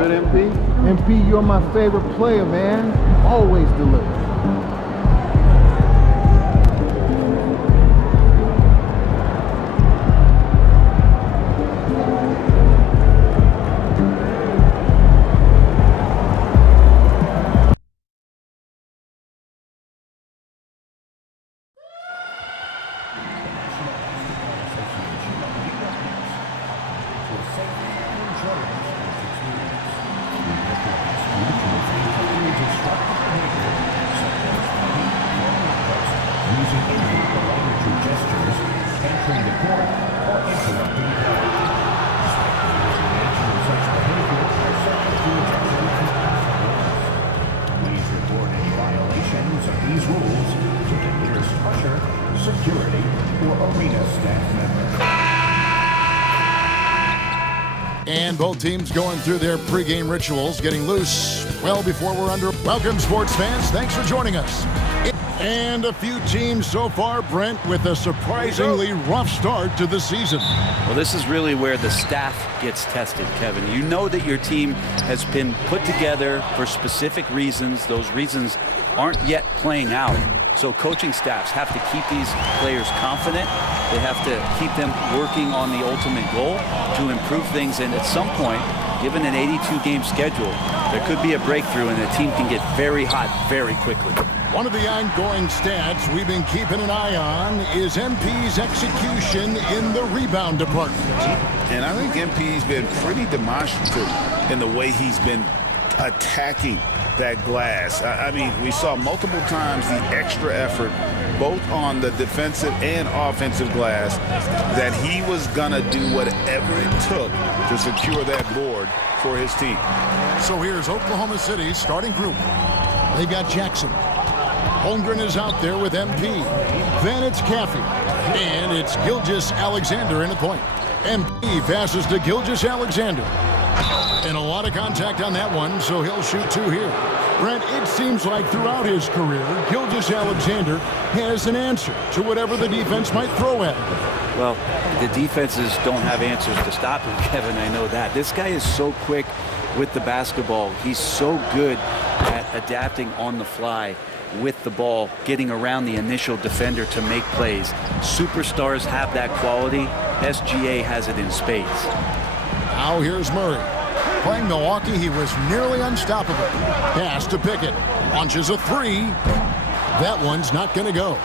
good, MP? MP, you're my favorite player, man. Always deliver. These rules to the nearest usher, security, or arena staff member. And both teams going through their pregame rituals, getting loose well before we're under. Welcome, sports fans. Thanks for joining us. And a few teams so far, Brent, with a surprisingly rough start to the season. Well, this is really where the staff gets tested, Kevin. You know that your team has been put together for specific reasons. Those reasons aren't yet playing out. So coaching staffs have to keep these players confident. They have to keep them working on the ultimate goal to improve things. And at some point, given an 82-game schedule, there could be a breakthrough and the team can get very hot very quickly. One of the ongoing stats we've been keeping an eye on is MP's execution in the rebound department. And I think MP's been pretty demonstrative in the way he's been attacking that glass. I mean, we saw multiple times the extra effort, both on the defensive and offensive glass, that he was going to do whatever it took to secure that board for his team. So here's Oklahoma City's starting group. They've got Jackson. Holmgren is out there with MP. Then it's Caffey. And it's Gilgeous-Alexander in the point. MP passes to Gilgeous-Alexander. And a lot of contact on that one, so he'll shoot two here. Brent, it seems like throughout his career, Gilgeous-Alexander has an answer to whatever the defense might throw at him. Well, the defenses don't have answers to stop him, Kevin. I know that. This guy is so quick with the basketball. He's so good at adapting on the fly with the ball, getting around the initial defender to make plays. Superstars have that quality. SGA has it in spades. Now here's Murray. Playing Milwaukee, he was nearly unstoppable. Pass to Pickett. Launches a three. That one's not going to go.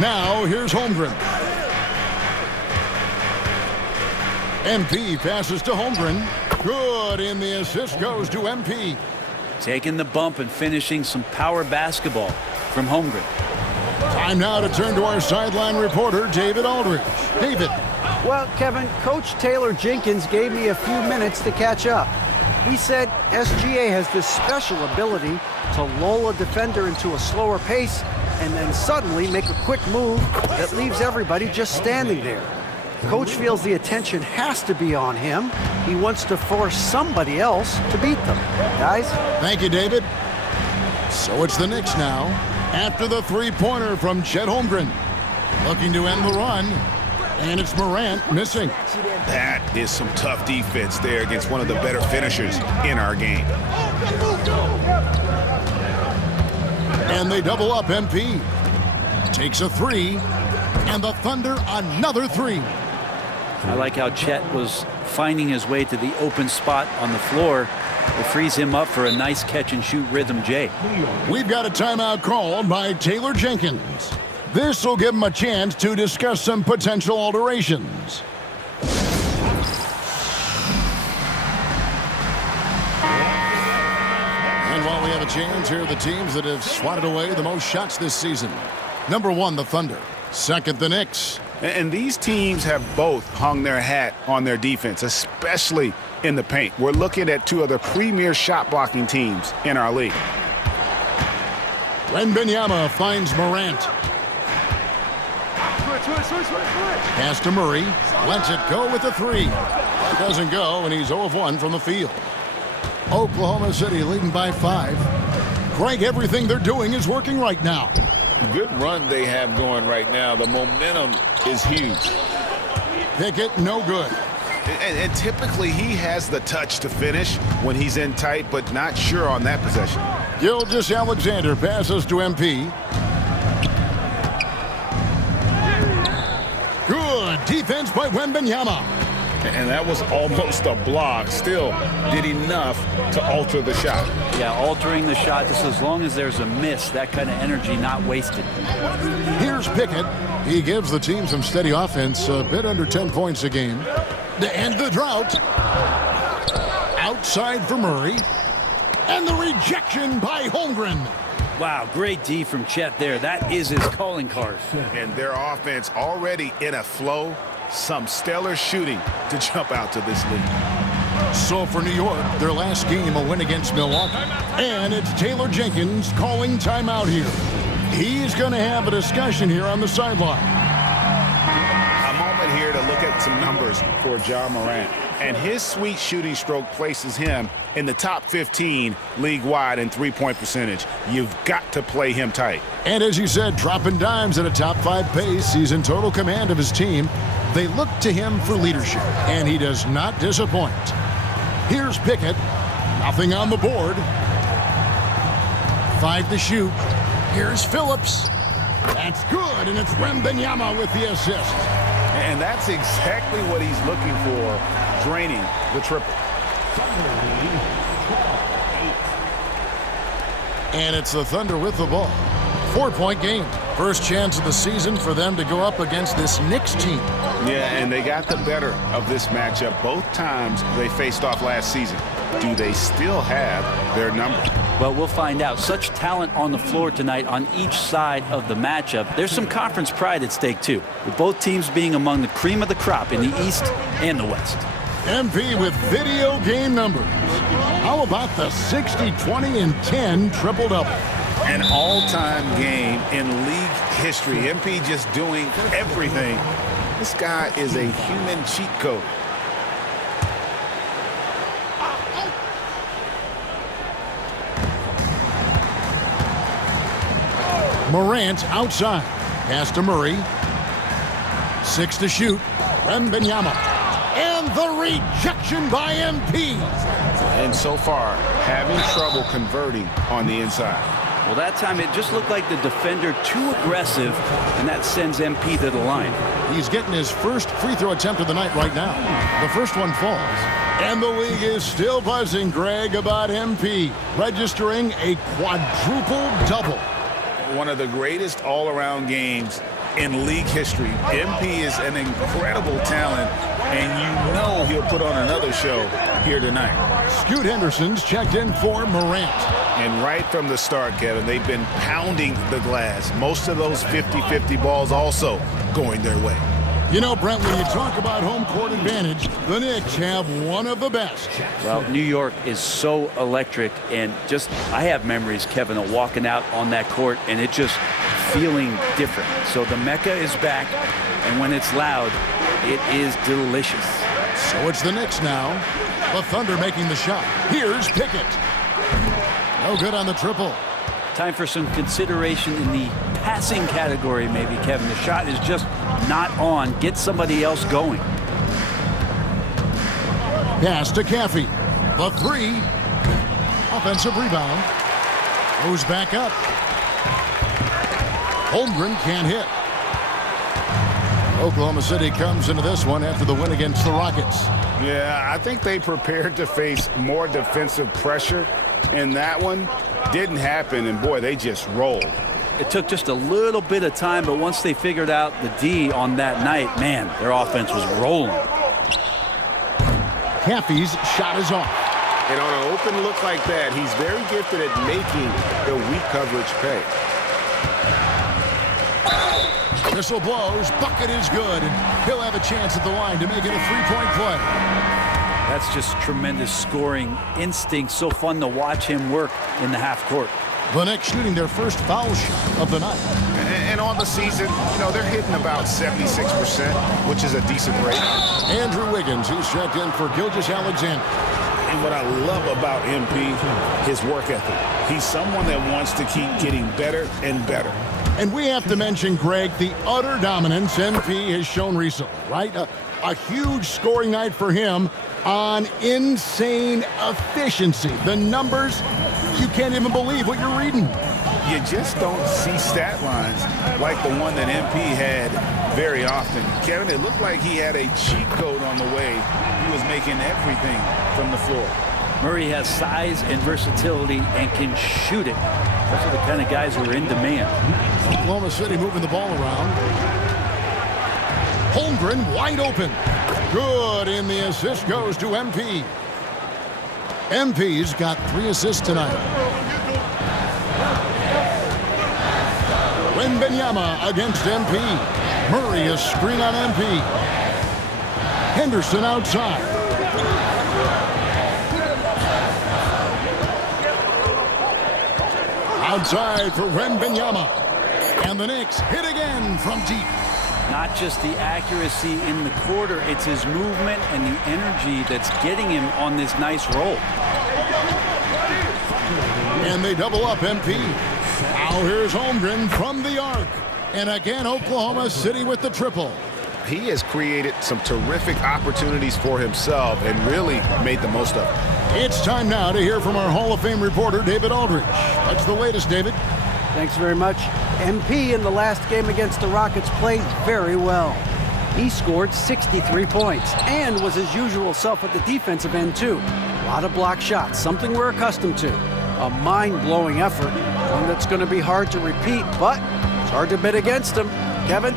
Now here's Holmgren. MP passes to Holmgren. Good, and the assist goes to MP. Taking the bump and finishing some power basketball from Holmgren. Time now to turn to our sideline reporter, David Aldridge. David. Well, Kevin, Coach Taylor Jenkins gave me a few minutes to catch up. He said SGA has this special ability to lull a defender into a slower pace and then suddenly make a quick move that leaves everybody just standing there. Coach feels the attention has to be on him. He wants to force somebody else to beat them. Guys? Thank you, David. So it's the Knicks now. After the three-pointer from Chet Holmgren. Looking to end the run. And it's Morant missing. That is some tough defense there against one of the better finishers in our game. And they double up MP. Takes a three. And the Thunder another three. I like how Chet was finding his way to the open spot on the floor. It frees him up for a nice catch-and-shoot rhythm, Jay. We've got a timeout called by Taylor Jenkins. This will give him a chance to discuss some potential alterations. And while we have a chance, here are the teams that have swatted away the most shots this season. Number 1, the Thunder. Second, the Knicks. And these teams have both hung their hat on their defense, especially in the paint. We're looking at two of the premier shot-blocking teams in our league. Wembanyama finds Morant. Pass to Murray. Lets it go with a three. That doesn't go, and he's 0 of 1 from the field. Oklahoma City leading by 5. Greg, everything they're doing is working right now. Good run they have going right now. The momentum is huge. Pickett, no good. And typically he has the touch to finish when he's in tight, but not sure on that possession. Gilgeous-Alexander passes to MP. Good defense by Wembanyama. And that was almost a block. Still did enough to alter the shot. Yeah, altering the shot just as long as there's a miss. That kind of energy not wasted. Here's Pickett. He gives the team some steady offense, a bit under 10 points a game. To end the drought. Outside for Murray. And the rejection by Holmgren. Wow, great D from Chet there. That is his calling card. And their offense already in a flow. Some stellar shooting to jump out to this lead. So for New York, their last game a win against Milwaukee. And it's Taylor Jenkins calling timeout here. He's going to have a discussion here on the sideline. A moment here to look at some numbers for Ja Morant. And his sweet shooting stroke places him in the top 15 league-wide in three-point percentage. You've got to play him tight. And as you said, dropping dimes at a top 5 pace. He's in total command of his team. They look to him for leadership, and he does not disappoint. Here's Pickett. Nothing on the board. 5 to shoot. Here's Phillips. That's good, and it's Wembanyama with the assist. And that's exactly what he's looking for, draining the triple. And it's the Thunder with the ball. 4-point game. First chance of the season for them to go up against this Knicks team. Yeah, and they got the better of this matchup both times they faced off last season. Do they still have their number? Well, we'll find out. Such talent on the floor tonight on each side of the matchup. There's some conference pride at stake, too, with both teams being among the cream of the crop in the East and the West. MP with video game numbers. How about the 60, 20, and 10 triple-double? An all-time game in league history. MP just doing everything. This guy is a human cheat code. Morant outside. Pass to Murray. 6 to shoot. Wembanyama. And the rejection by MP. And so far, having trouble converting on the inside. Well, that time it just looked like the defender too aggressive, and that sends MP to the line. He's getting his first free throw attempt of the night right now. The first one falls. And the league is still buzzing, Greg, about MP, registering a quadruple-double. One of the greatest all-around games in league history. MP is an incredible talent, and you know he'll put on another show here tonight. Scoot Henderson's checked in for Morant. And right from the start, Kevin, they've been pounding the glass. Most of those 50-50 balls also going their way. You know, Brent, when you talk about home court advantage, the Knicks have one of the best. Well, New York is so electric, and just, I have memories, Kevin, of walking out on that court and it just feeling different. So the Mecca is back, and when it's loud, it is delicious. So it's the Knicks now. The Thunder making the shot. Here's Pickett. No good on the triple. Time for some consideration in the passing category, maybe, Kevin. The shot is just not on. Get somebody else going. Pass to Caffey. The 3. Offensive rebound. Goes back up. Holmgren can't hit. Oklahoma City comes into this one after the win against the Rockets. Yeah, I think they prepared to face more defensive pressure, and that one didn't happen, and boy, they just rolled. It took just a little bit of time, but once they figured out the D on that night, man, their offense was rolling. Caffey's shot is off. And on an open look like that, he's very gifted at making the weak coverage pay. Whistle blows, bucket is good, and he'll have a chance at the line to make it a 3-point play. That's just tremendous scoring instinct. So fun to watch him work in the half court. The Knicks shooting their first foul shot of the night. And on the season, you know, they're hitting about 76%, which is a decent rate. Andrew Wiggins, who's checked in for Gilgeous-Alexander. And what I love about MP, his work ethic. He's someone that wants to keep getting better and better. And we have to mention, Greg, the utter dominance MP has shown recently, right? A huge scoring night for him on insane efficiency. The numbers, you can't even believe what you're reading. You just don't see stat lines like the one that MP had very often. Kevin, it looked like he had a cheat code on the way. He was making everything from the floor. Murray has size and versatility and can shoot it. Those are the kind of guys who are in demand. Oklahoma City moving the ball around. Holmgren wide open. Good, and the assist goes to MP. MP's got 3 assists tonight. Wembanyama against MP. Murray a screen on MP. Henderson outside. Outside for Wembanyama. And the Knicks hit again from deep. Not just the accuracy in the quarter, it's his movement and the energy that's getting him on this nice roll. And they double up MP. Now here's Holmgren from the arc. And again, Oklahoma City with the triple. He has created some terrific opportunities for himself and really made the most of it. It's time now to hear from our Hall of Fame reporter, David Aldridge. What's the latest, David? Thanks very much. MP in the last game against the Rockets played very well. He scored 63 points and was his usual self at the defensive end, too. A lot of block shots, something we're accustomed to. A mind-blowing effort, one that's going to be hard to repeat, but it's hard to bet against him. Kevin?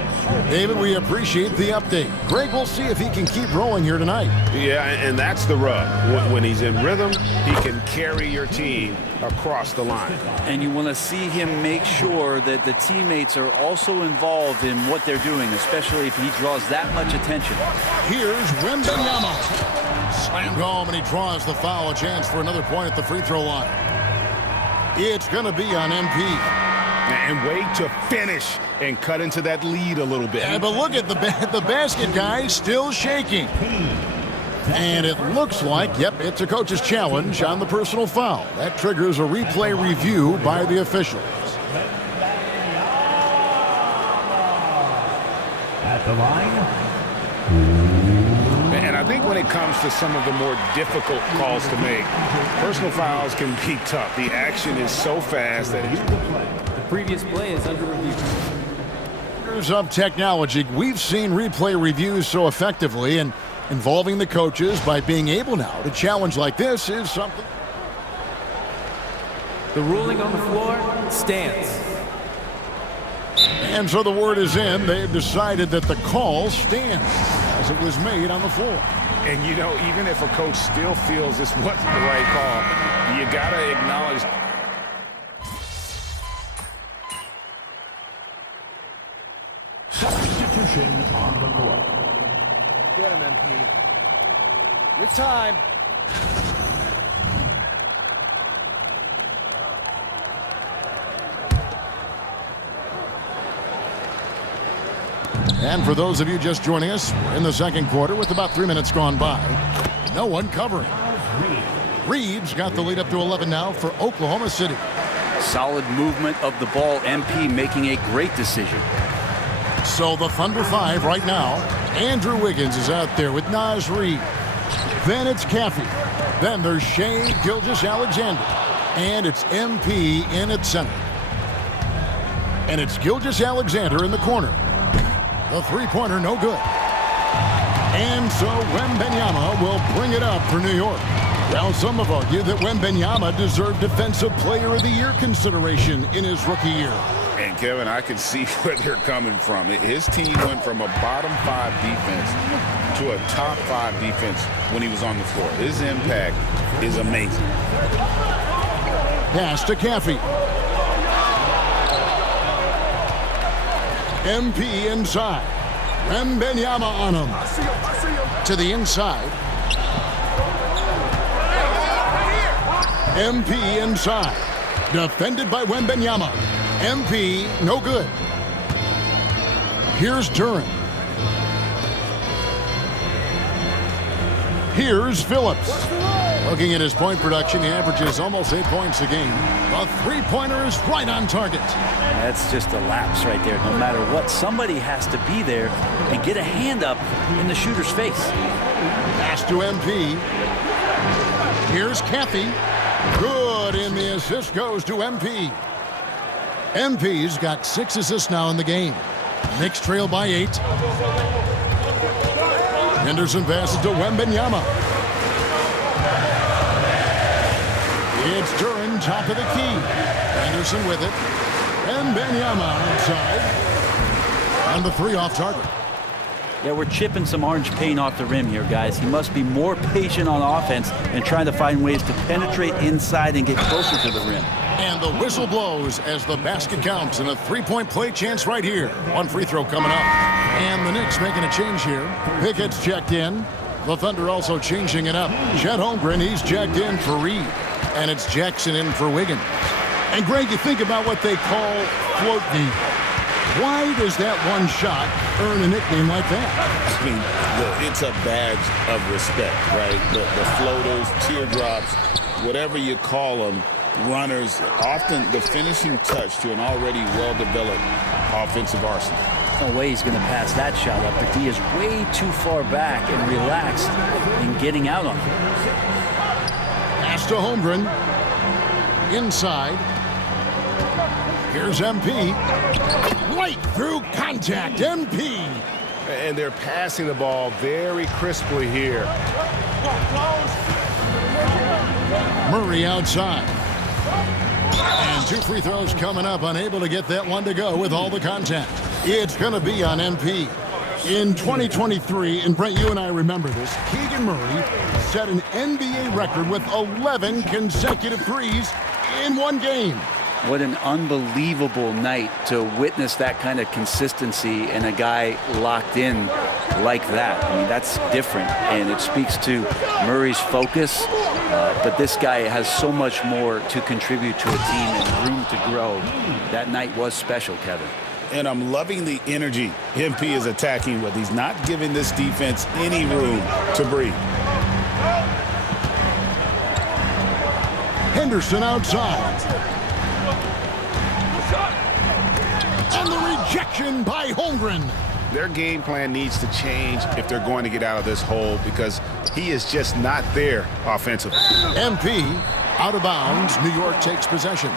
David, we appreciate the update. Greg, we'll see if he can keep rolling here tonight. Yeah, and that's the rub. When he's in rhythm, he can carry your team across the line. And you want to see him make sure that the teammates are also involved in what they're doing, especially if he draws that much attention. Here's Wembanyama. Slammed home, and he draws the foul. A chance for another point at the free throw line. It's going to be on MP. And wait to finish and cut into that lead a little bit. Yeah, but look at the basket guy still shaking. And it looks like, yep, it's a coach's challenge on the personal foul. That triggers a replay review by the officials. At the line. And I think when it comes to some of the more difficult calls to make, personal fouls can be tough. The action is so fast that it's... Previous play is under review. Of technology, we've seen replay reviews so effectively, and involving the coaches by being able now to challenge like this is something. The ruling on the floor stands. And so the word is in. They've decided that the call stands as it was made on the floor. And, you know, even if a coach still feels this wasn't the right call, you got to acknowledge. Substitution on the court. Get him, MP. Your time. And for those of you just joining us, we're in the second quarter with about 3 minutes gone by. No one covering. Reeves got the lead up to 11 now for Oklahoma City. Solid movement of the ball. MP making a great decision. So the Thunder 5 right now. Andrew Wiggins is out there with Naz Reid. Then it's Caffey. Then there's Shai Gilgeous-Alexander. And it's MP in at center. And it's Gilgeous-Alexander in the corner. The three-pointer no good. And so Wembanyama will bring it up for New York. Well, some have argued that Wembanyama deserved Defensive Player of the Year consideration in his rookie year. And, Kevin, I can see where they're coming from. His team went from a bottom 5 defense to a top 5 defense when he was on the floor. His impact is amazing. Pass to Caffey. MP inside. Wembanyama on him. To the inside. MP inside. Defended by Wembanyama. MP, no good. Here's Duren. Here's Phillips. Looking at his point production, he averages almost 8 points a game. The three-pointer is right on target. That's just a lapse right there. No matter what, somebody has to be there and get a hand up in the shooter's face. Pass to MP. Here's Caffey. Good, and the assist goes to MP. MP's got 6 assists now in the game. Knicks trail by 8. Henderson passes to Wembanyama. It's Duran, top of the key. Henderson with it. Wembanyama outside. And the 3 off target. Yeah, we're chipping some orange paint off the rim here, guys. He must be more patient on offense and trying to find ways to penetrate inside and get closer to the rim. And the whistle blows as the basket counts, and a 3-point play chance right here. 1 free throw coming up. And the Knicks making a change here. Pickett's checked in. The Thunder also changing it up. Chet Holmgren, he's checked in for Reed. And it's Jackson in for Wiggins. And Greg, you think about what they call float D. Why does that one shot earn a nickname like that? I mean, it's a badge of respect, right? The floaters, teardrops, whatever you call them, runners, often the finishing touch to an already well-developed offensive arsenal. No way he's going to pass that shot up. The D is way too far back and relaxed in getting out on it. Pass to Holmgren. Inside. Here's MP. Right through contact. MP. And they're passing the ball very crisply here. Murray outside. And 2 free throws coming up. Unable to get that one to go with all the contact. It's going to be on MP. In 2023, and Brent, you and I remember this, Keegan Murray set an NBA record with 11 consecutive threes in one game. What an unbelievable night to witness that kind of consistency and a guy locked in like that. I mean, that's different, and it speaks to Murray's focus, but this guy has so much more to contribute to a team and room to grow. That night was special, Kevin. And I'm loving the energy MP is attacking with. He's not giving this defense any room to breathe. Henderson outside. And the rejection by Holmgren. Their game plan needs to change if they're going to get out of this hole because he is just not there offensively. MP out of bounds. New York takes possession.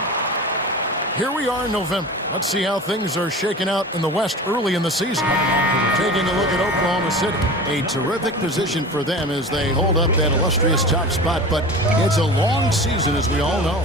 Here we are in November. Let's see how things are shaking out in the West early in the season. Taking a look at Oklahoma City. A terrific position for them as they hold up that illustrious top spot, but it's a long season, as we all know.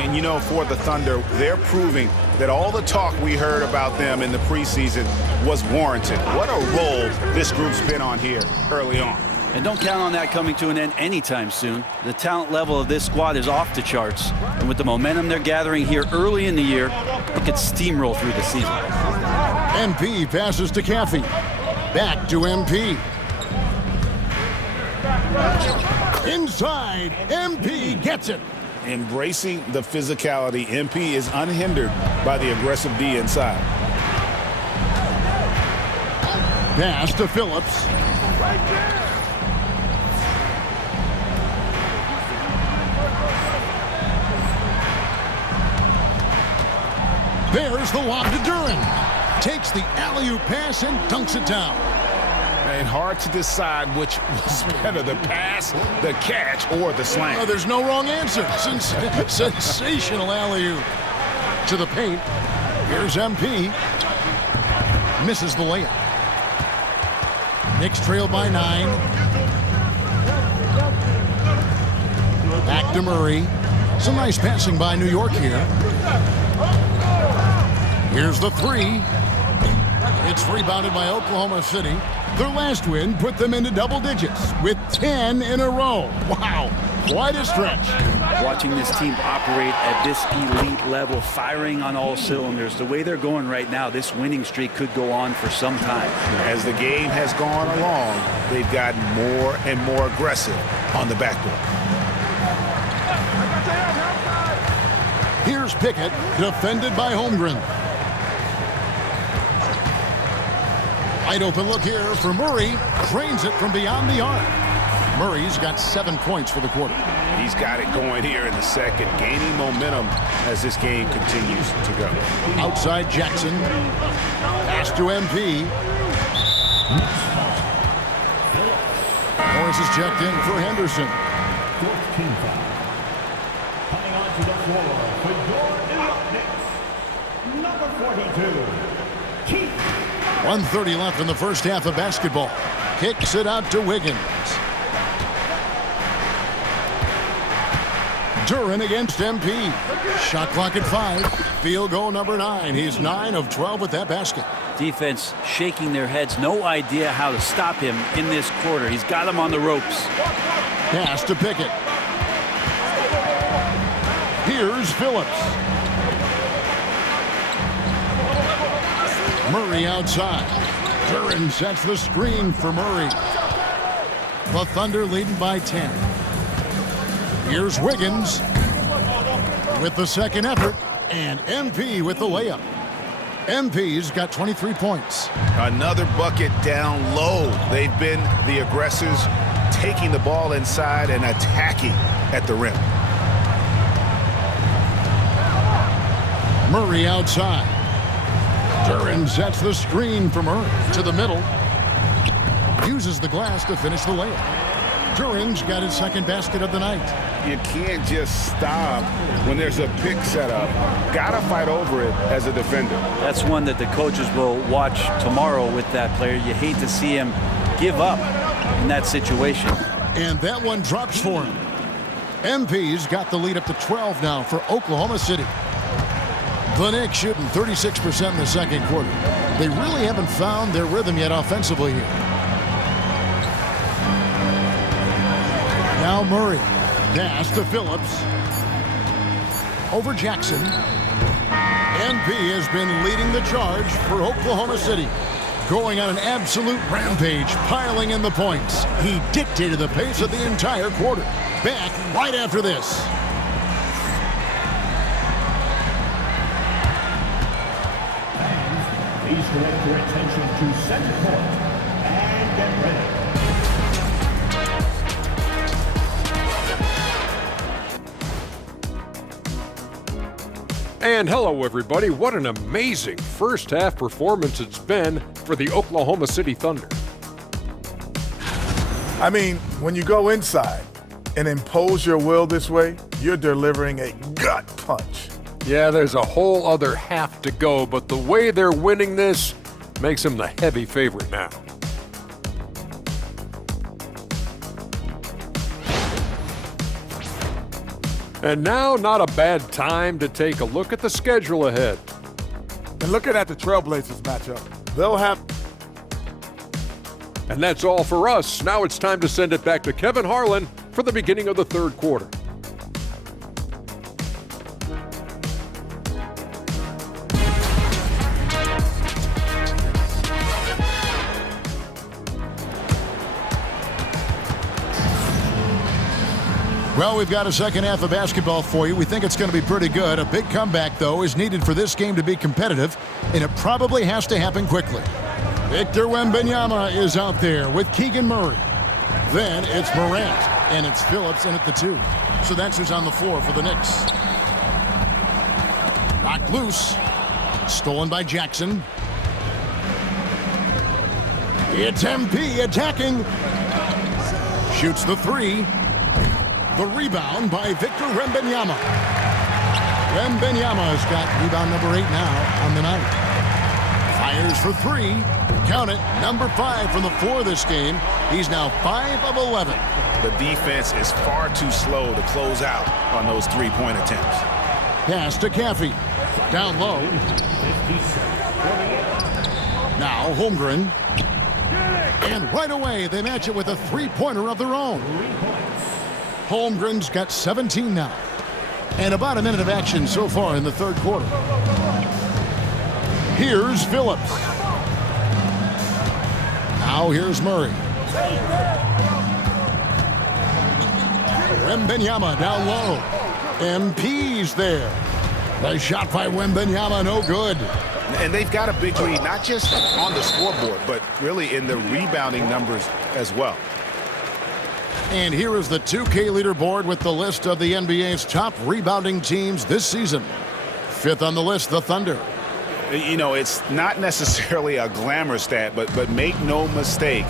And, you know, for the Thunder, they're proving that all the talk we heard about them in the preseason was warranted. What a role this group's been on here early on. And don't count on that coming to an end anytime soon. The talent level of this squad is off the charts. And with the momentum they're gathering here early in the year, it could steamroll through the season. MP passes to Caffey. Back to MP. Inside, MP gets it. Embracing the physicality, MP is unhindered by the aggressive D inside. Pass to Phillips. There's the lob to Duran. Takes the alley-oop pass and dunks it down. And hard to decide which was better, the pass, the catch, or the slam. Oh, there's no wrong answer. Sensational alley-oop to the paint. Here's MP. Misses the layup. Knicks trail by 9. Back to Murray. Some nice passing by New York here. Here's the 3. It's rebounded by Oklahoma City. Their last win put them into double digits with 10 in a row. Wow, quite a stretch. Watching this team operate at this elite level, firing on all cylinders, the way they're going right now, this winning streak could go on for some time. As the game has gone along, they've gotten more and more aggressive on the backboard. Here's Pickett, defended by Holmgren. Wide open look here for Murray. Trains it from beyond the arc. Murray's got 7 points for the quarter. He's got it going here in the second, gaining momentum as this game continues to go. Outside Jackson. Pass to MP. Morris is checked in for Henderson. 14 foul. Coming onto the floor for your New York Knicks, number 42, Keith. 1:30 left in the first half of basketball. Kicks it out to Wiggins. Duran against MP. Shot clock at 5. Field goal number 9. He's 9 of 12 with that basket. Defense shaking their heads. No idea how to stop him in this quarter. He's got him on the ropes. Pass to Pickett. Here's Phillips. Murray outside. Duran sets the screen for Murray. The Thunder leading by 10. Here's Wiggins with the second effort, and MP with the layup. MP's got 23 points. Another bucket down low. They've been the aggressors, taking the ball inside and attacking at the rim. Murray outside. Duran sets the screen for Murray to the middle. Uses the glass to finish the layup. Duran's got his second basket of the night. You can't just stop when there's a pick set up. Gotta fight over it as a defender. That's one that the coaches will watch tomorrow with that player. You hate to see him give up in that situation. And that one drops for him. MP's got the lead up to 12 now for Oklahoma City. The Knicks shooting 36% in the second quarter. They really haven't found their rhythm yet offensively here. Now Murray. Pass to Phillips. Over Jackson. MP has been leading the charge for Oklahoma City. Going on an absolute rampage, piling in the points. He dictated the pace of the entire quarter. Back right after this. Please direct your attention to center court and get ready. And hello, everybody. What an amazing first half performance it's been for the Oklahoma City Thunder. I mean, when you go inside and impose your will this way, you're delivering a gut punch. Yeah, there's a whole other half to go, but the way they're winning this makes them the heavy favorite now. And now, not a bad time to take a look at the schedule ahead. And looking at the Trailblazers matchup, they'll have... And that's all for us. Now it's time to send it back to Kevin Harlan for the beginning of the third quarter. Well, we've got a second half of basketball for you. We think it's going to be pretty good. A big comeback, though, is needed for this game to be competitive, and it probably has to happen quickly. Victor Wembanyama is out there with Keegan Murray. Then it's Morant, and it's Phillips in at the 2. So that's who's on the floor for the Knicks. Knocked loose. Stolen by Jackson. It's MP attacking. Shoots the 3. The rebound by Victor Wembanyama. Wembanyama's got rebound number 8 now on the night. Fires for 3. Count it, number 5 from the floor this game. He's now 5 of 11. The defense is far too slow to close out on those three-point attempts. Pass to Caffey. Down low. Now Holmgren. And right away, they match it with a three-pointer of their own. Holmgren's got 17 now. And about a minute of action so far in the third quarter. Here's Phillips. Now here's Murray. Wembanyama down low. MP's there. The shot by Wembanyama, no good. And they've got a big lead, not just on the scoreboard, but really in the rebounding numbers as well. And here is the 2K leaderboard with the list of the NBA's top rebounding teams this season. 5th on the list, the Thunder. You know, it's not necessarily a glamour stat, but make no mistake,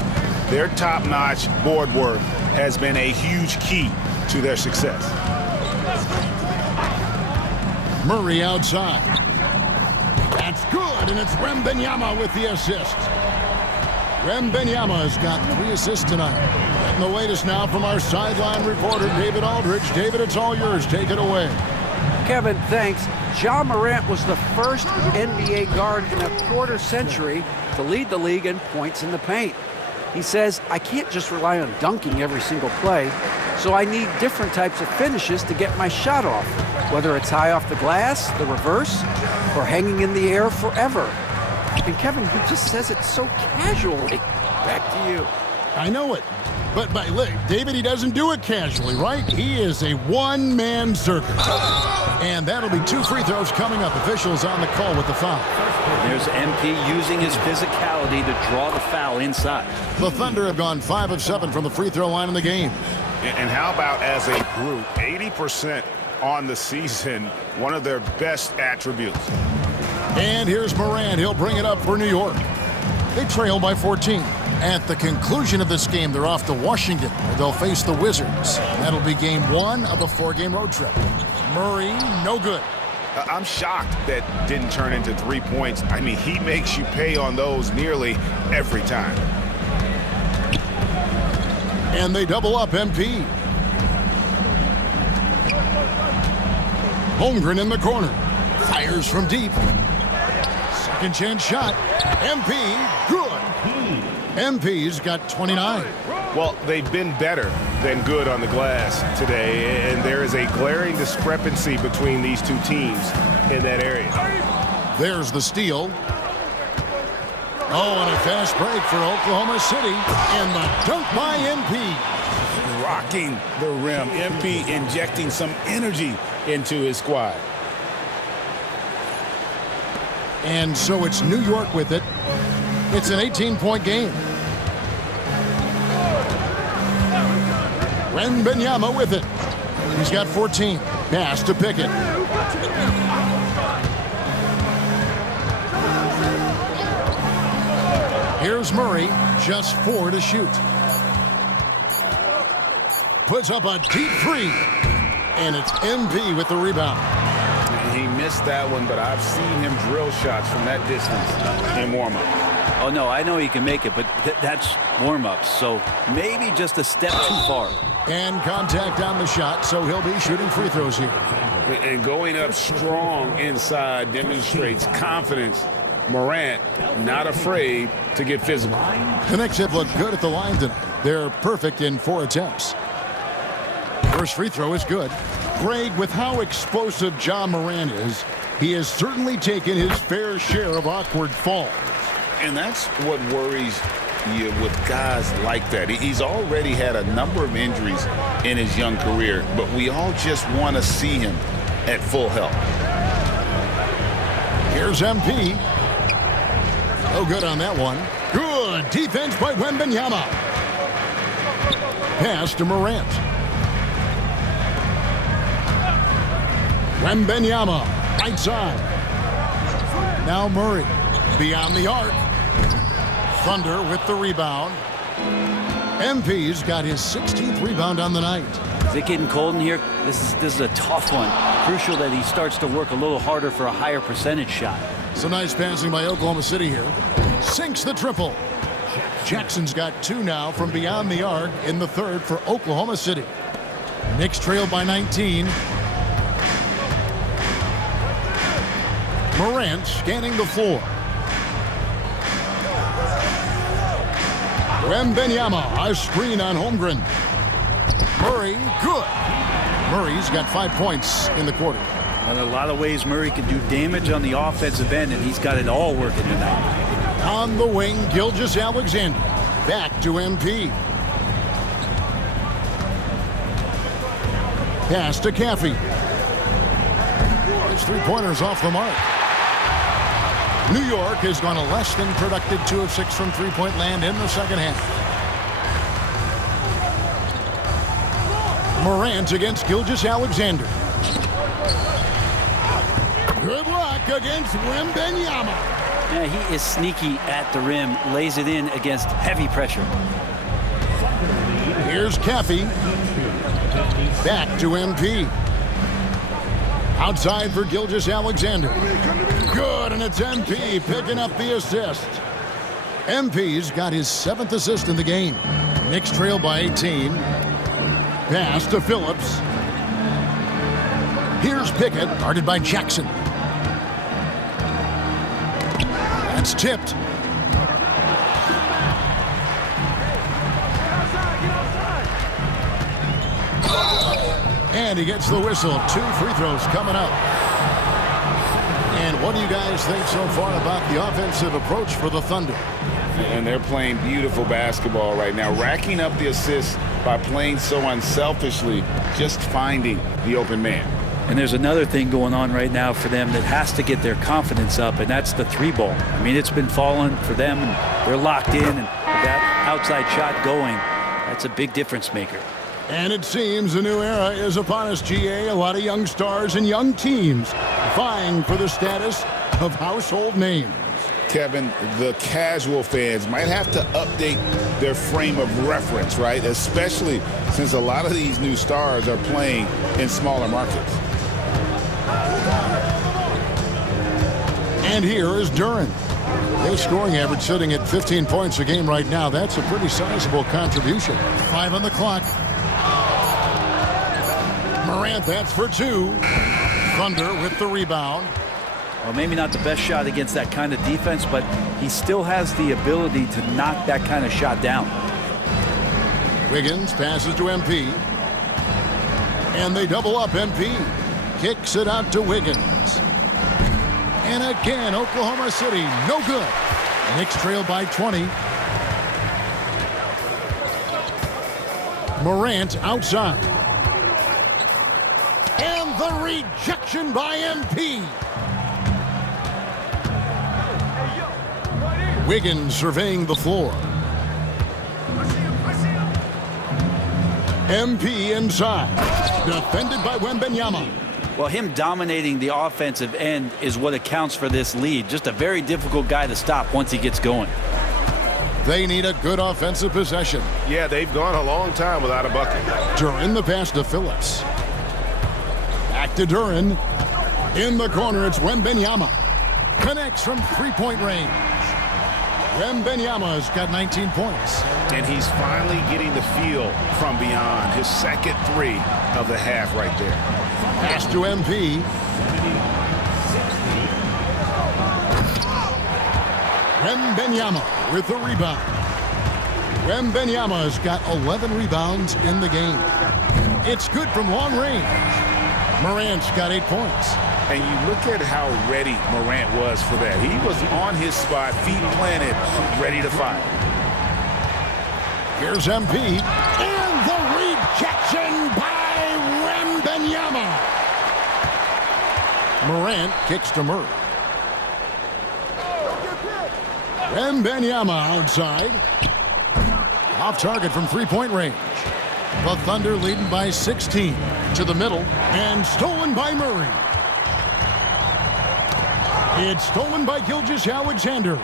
their top-notch board work has been a huge key to their success. Murray outside. That's good, and it's Wembanyama with the assist. Wembanyama has got 3 assists tonight. And the latest now from our sideline reporter, David Aldridge. David, it's all yours. Take it away. Kevin, thanks. Ja Morant was the first NBA guard in a quarter century to lead the league in points in the paint. He says, I can't just rely on dunking every single play, so I need different types of finishes to get my shot off, whether it's high off the glass, the reverse, or hanging in the air forever. And Kevin, he just says it so casually. Back to you. I know it. But David, he doesn't do it casually, right? He is a one-man circus. And that'll be 2 free throws coming up. Officials on the call with the foul. There's MP using his physicality to draw the foul inside. The Thunder have gone 5 of 7 from the free throw line in the game. And how about as a group, 80% on the season, one of their best attributes. And here's Morant. He'll bring it up for New York. They trail by 14. At the conclusion of this game, they're off to Washington, where they'll face the Wizards. That'll be game 1 of a 4-game road trip. Murray, no good. I'm shocked that didn't turn into 3 points. I mean, he makes you pay on those nearly every time. And they double up MP. Holmgren in the corner. Fires from deep. Second chance shot. MP, good. MP's got 29. Well, they've been better than good on the glass today, and there is a glaring discrepancy between these two teams in that area. There's the steal. Oh, and a fast break for Oklahoma City, and the dunk by MP. Rocking the rim. MP injecting some energy into his squad. And so it's New York with it. It's an 18-point game. Wembanyama with it. He's got 14. Pass to Pickett. Here's Murray, just 4 to shoot. Puts up a deep 3. And it's MP with the rebound. He missed that one, but I've seen him drill shots from that distance in warm-up. Oh, no, I know he can make it, but that's warm-ups, so maybe just a step too far. And contact on the shot, so he'll be shooting free throws here. And going up strong inside demonstrates confidence. Morant not afraid to get physical. The Knicks have looked good at the line tonight. They're perfect in 4 attempts. First free throw is good. Greg, with how explosive Ja Morant is, he has certainly taken his fair share of awkward falls. And that's what worries you with guys like that. He's already had a number of injuries in his young career, but we all just want to see him at full health. Here's MP. No good on that one. Good defense by Wembanyama. Pass to Morant. Wembanyama, right side. Now Murray, beyond the arc. Thunder with the rebound. MP's got his 16th rebound on the night. Is it getting cold in here? This is a tough one. Crucial that he starts to work a little harder for a higher percentage shot. Some nice passing by Oklahoma City here. Sinks the triple. Jackson's got 2 now from beyond the arc in the third for Oklahoma City. Knicks trailed by 19. Morant scanning the floor. Wembanyama, a screen on Holmgren. Murray, good. Murray's got 5 points in the quarter. And a lot of ways Murray can do damage on the offensive end, and he's got it all working tonight. On the wing, Gilgeous-Alexander. Back to MP. Pass to Caffey. His 3-pointers off the mark. New York has gone a less than productive 2 of 6 from 3-point land in the second half. Morant against Gilgeous-Alexander. Good luck against Wembanyama. Yeah, he is sneaky at the rim, lays it in against heavy pressure. Here's Caffey. Back to MP. Outside for Gilgeous-Alexander. Good, and it's MP picking up the assist. MP's got his 7th assist in the game. Knicks trail by 18. Pass to Phillips. Here's Pickett, guarded by Jackson. That's tipped. And he gets the whistle. 2 free throws coming up. And what do you guys think so far about the offensive approach for the Thunder? And they're playing beautiful basketball right now, racking up the assists by playing so unselfishly, just finding the open man. And there's another thing going on right now for them that has to get their confidence up, and that's the 3-ball. I mean, it's been falling for them, and they're locked in, and with that outside shot going, that's a big difference maker. And it seems a new era is upon us, GA. A lot of young stars and young teams vying for the status of household names. Kevin, the casual fans might have to update their frame of reference, right? Especially since a lot of these new stars are playing in smaller markets. And here is Duren. His scoring average sitting at 15 points a game right now. That's a pretty sizable contribution. 5 on the clock. Morant, that's for 2. Thunder with the rebound. Well, maybe not the best shot against that kind of defense, but he still has the ability to knock that kind of shot down. Wiggins passes to MP. And they double up. MP kicks it out to Wiggins. And again, Oklahoma City, no good. Knicks trail by 20. Morant outside. And the rejection by MP. Wiggins surveying the floor. MP inside. Defended by Wembanyama. Well, him dominating the offensive end is what accounts for this lead. Just a very difficult guy to stop once he gets going. They need a good offensive possession. Yeah, they've gone a long time without a bucket. Duren the pass to Phillips. Back to Duren. In the corner, it's Wembanyama. Connects from 3-point range. Wembanyama's got 19 points. And he's finally getting the feel from beyond. His second 3 of the half right there. Pass to MP. Wembanyama with the rebound. Wembanyama's got 11 rebounds in the game. It's good from long range. Morant's got 8 points. And you look at how ready Morant was for that. He was on his spot, feet planted, ready to fire. Here's MP. And the rejection by Wembanyama. Morant kicks to Murray. Wembanyama outside. Off target from 3-point range. The Thunder leading by 16. To the middle. And stolen by Murray. It's stolen by Gilgeous-Alexander.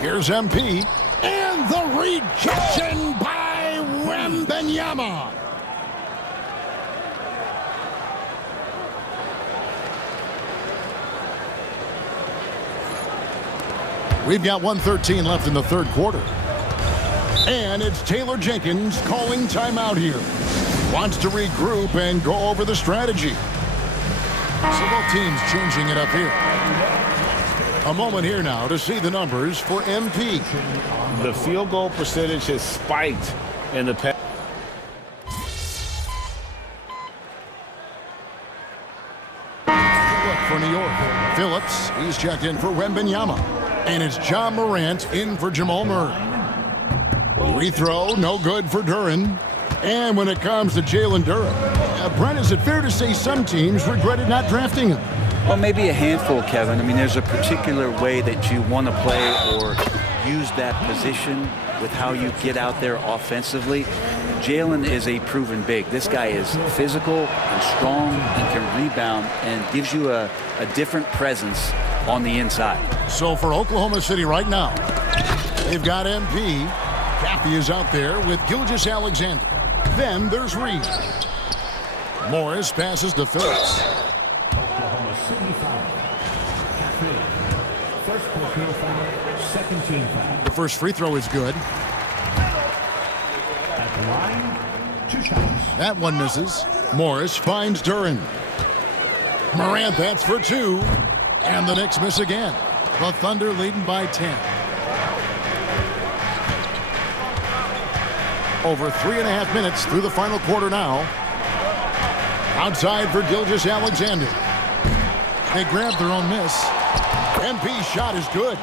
Here's MP. And the rejection by Wembanyama. We've got 1:13 left in the third quarter. And it's Taylor Jenkins calling timeout here. Wants to regroup and go over the strategy. So both teams changing it up here. A moment here now to see the numbers for MP. The field goal percentage has spiked in the past. Look for New York. Phillips, he's checked in for Wembanyama. And it's John Morant in for Jamal Murray. Free throw, no good for Duren. And when it comes to Jalen Duren, Brent, is it fair to say some teams regretted not drafting him? Well, maybe a handful, Kevin. I mean, there's a particular way that you want to play or use that position with how you get out there offensively. Jaylen is a proven big. This guy is physical and strong and can rebound and gives you a different presence on the inside. So for Oklahoma City right now, they've got MP. Caffey is out there with Gilgeous-Alexander. Then there's Reed. Morris passes to Phillips. Oklahoma City foul. Caffey. First personal foul, second team foul. The first free throw is good. At the line, 2 shots. That one misses. Morris finds Duran. Morant, that's for 2. And the Knicks miss again. The Thunder leading by 10. Over 3.5 minutes through the final quarter now. Outside for Gilgeous-Alexander. They grab their own miss. MP's shot is good.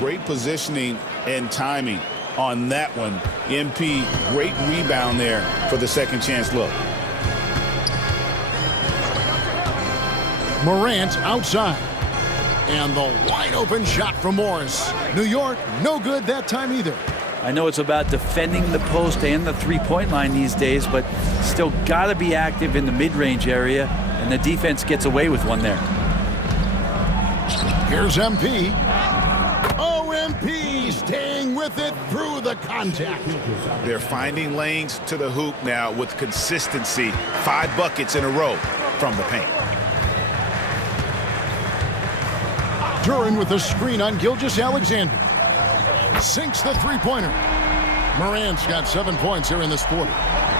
Great positioning and timing on that one. MP, great rebound there for the second chance look. Morant outside. And the wide open shot from Morris. New York, no good that time either. I know it's about defending the post and the three-point line these days, but still got to be active in the mid-range area, and the defense gets away with one there. Here's MP. Oh, MP staying with it through the contact. They're finding lanes to the hoop now with consistency. 5 buckets in a row from the paint. Duran with a screen on Gilgeous-Alexander. Sinks the three-pointer. Morant's got 7 points here in this quarter.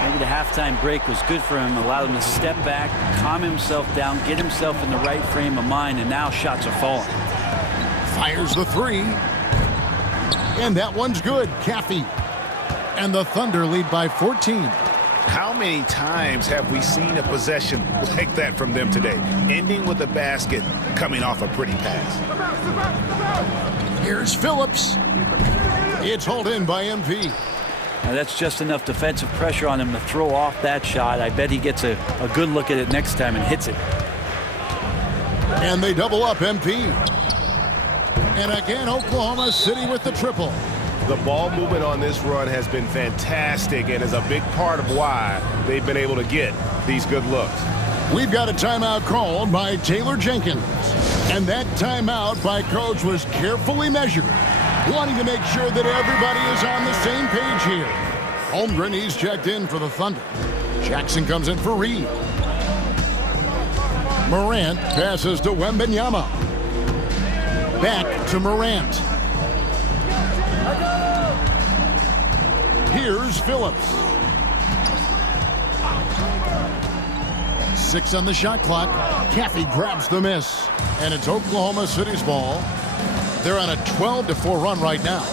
Maybe the halftime break was good for him, allowed him to step back, calm himself down, get himself in the right frame of mind, and now shots are falling. Fires the 3. And that one's good. Caffey. And the Thunder lead by 14. How many times have we seen a possession like that from them today? Ending with a basket, coming off a pretty pass. Here's Phillips. It's hauled in by MP. Now that's just enough defensive pressure on him to throw off that shot. I bet he gets a good look at it next time and hits it. And they double up MP. And again, Oklahoma City with the triple. The ball movement on this run has been fantastic and is a big part of why they've been able to get these good looks. We've got a timeout called by Taylor Jenkins. And that timeout by Coach was carefully measured, wanting to make sure that everybody is on the same page here. Holmgren, he's checked in for the Thunder. Jackson comes in for Reed. Morant passes to Wembanyama. Back to Morant. Here's Phillips. 6 on the shot clock. Caffey grabs the miss. And it's Oklahoma City's ball. They're on a 12-4 run right now.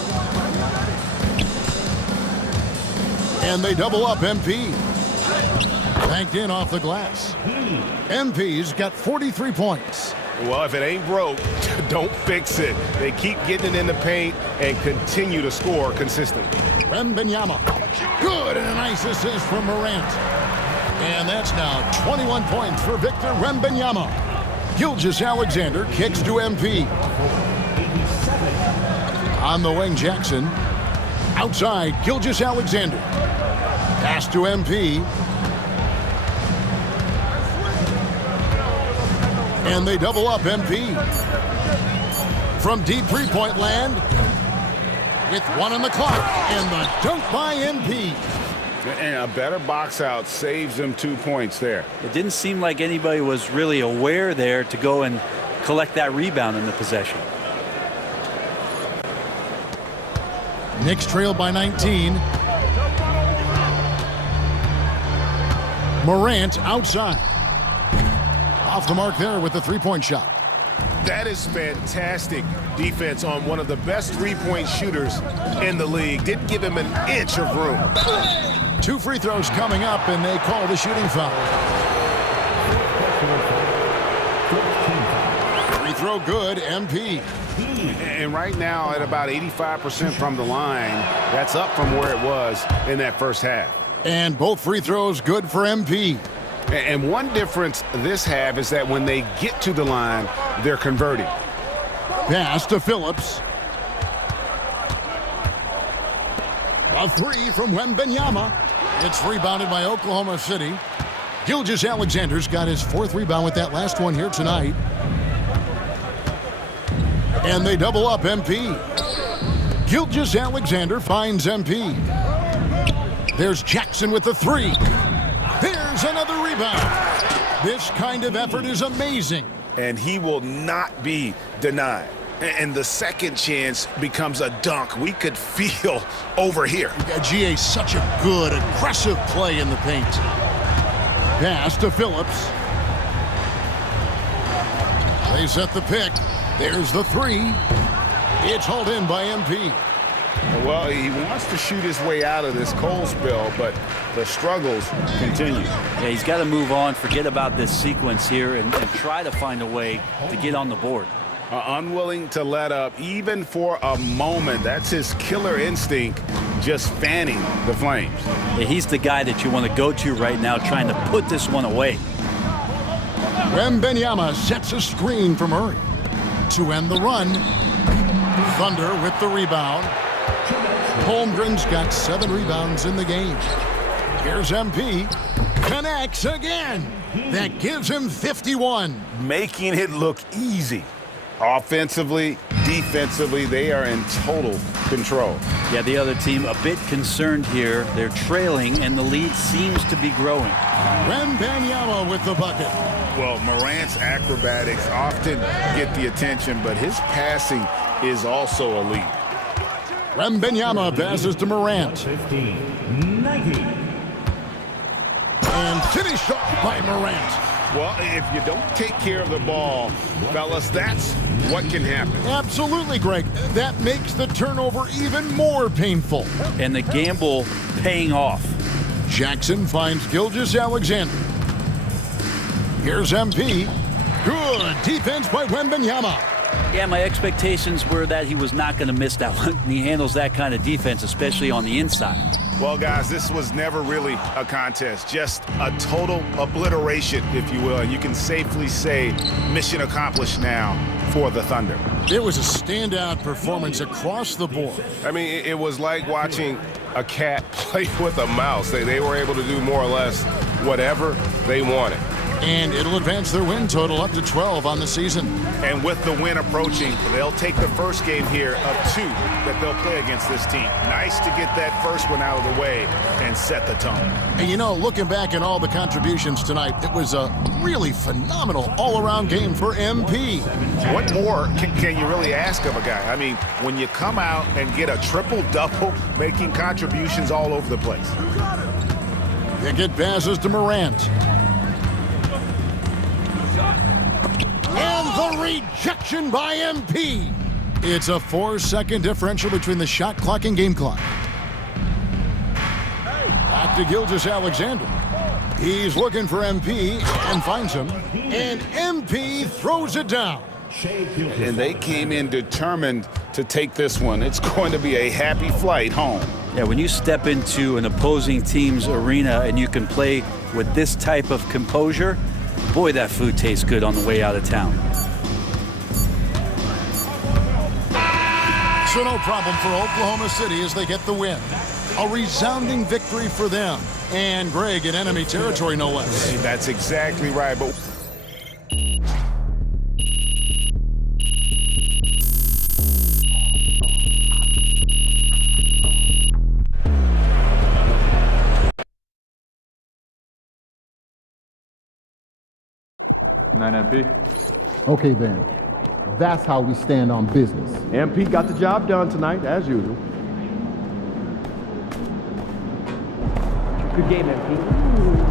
And they double up MP. Banked in off the glass. MP's got 43 points. Well, if it ain't broke, don't fix it. They keep getting it in the paint and continue to score consistently. Wembanyama. Good, and a nice assist from Morant. And that's now 21 points for Victor Wembanyama. Gilgeous-Alexander kicks to MP. On the wing, Jackson. Outside, Gilgeous-Alexander. Pass to MP. And they double up MP. From deep three-point land. With 1 on the clock. And the dunk by MP. And a better box out saves them 2 points there. It didn't seem like anybody was really aware there to go and collect that rebound in the possession. Knicks trail by 19. Morant outside. Off the mark there with the three-point shot. That is fantastic defense on one of the best three-point shooters in the league. Didn't give him an inch of room. 2 free throws coming up, and they call the shooting foul. Free throw good, MP. And right now at about 85% from the line, that's up from where it was in that first half. And both free throws good for MP. And one difference this half is that when they get to the line, they're converting. Pass to Phillips. A three from Wembanyama. It's rebounded by Oklahoma City. Gilgeous-Alexander's got his 4th rebound with that last one here tonight. And they double up MP. Gilgeous-Alexander finds MP. There's Jackson with the 3. There's another rebound. This kind of effort is amazing. And he will not be denied. And the second chance becomes a dunk. We could feel over here. GA, such a good, aggressive play in the paint. Pass to Phillips. They set the pick. There's the 3. It's hauled in by MP. Well, he wants to shoot his way out of this cold spell, but the struggles continue. Yeah, he's got to move on, forget about this sequence here, and try to find a way to get on the board. Unwilling to let up, even for a moment. That's his killer instinct, just fanning the flames. Yeah, he's the guy that you want to go to right now, trying to put this one away. Wembanyama sets a screen for Murray to end the run. Thunder with the rebound. Holmgren's got 7 rebounds in the game. Here's MP. Connects again. That gives him 51. Making it look easy. Offensively, defensively, they are in total control. Yeah, the other team a bit concerned here. They're trailing, and the lead seems to be growing. Wembanyama with the bucket. Well, Morant's acrobatics often get the attention, but his passing is also elite. Wembanyama passes to Morant. 15, 90. And finished off by Morant. Well, if you don't take care of the ball, fellas, that's what can happen. Absolutely, Greg. That makes the turnover even more painful. And the gamble paying off. Jackson finds Gilgeous-Alexander. Here's MP. Good defense by Wembanyama. Yeah, my expectations were that he was not going to miss that one. And he handles that kind of defense, especially on the inside. Well, guys, this was never really a contest, just a total obliteration, if you will. And you can safely say mission accomplished now for the Thunder. It was a standout performance across the board. I mean, it was like watching a cat play with a mouse. They were able to do more or less whatever they wanted. And it'll advance their win total up to 12 on the season. And with the win approaching, they'll take the first game here of 2 that they'll play against this team. Nice to get that first one out of the way and set the tone. And you know, looking back at all the contributions tonight, it was a really phenomenal all-around game for MP. What more can you really ask of a guy? I mean, when you come out and get a triple-double, making contributions all over the place. Pickett passes to Morant. And the rejection by MP. It's a 4-second differential between the shot clock and game clock. Back to Gilgeous-Alexander. He's looking for MP and finds him. And MP throws it down. And they came in determined to take this one. It's going to be a happy flight home. Yeah, when you step into an opposing team's arena and you can play with this type of composure, boy, that food tastes good on the way out of town. So no problem for Oklahoma City as they get the win. A resounding victory for them. And Greg in enemy territory, no less. That's exactly right. But MP. Okay, then. That's how we stand on business. MP got the job done tonight, as usual. Good game, MP.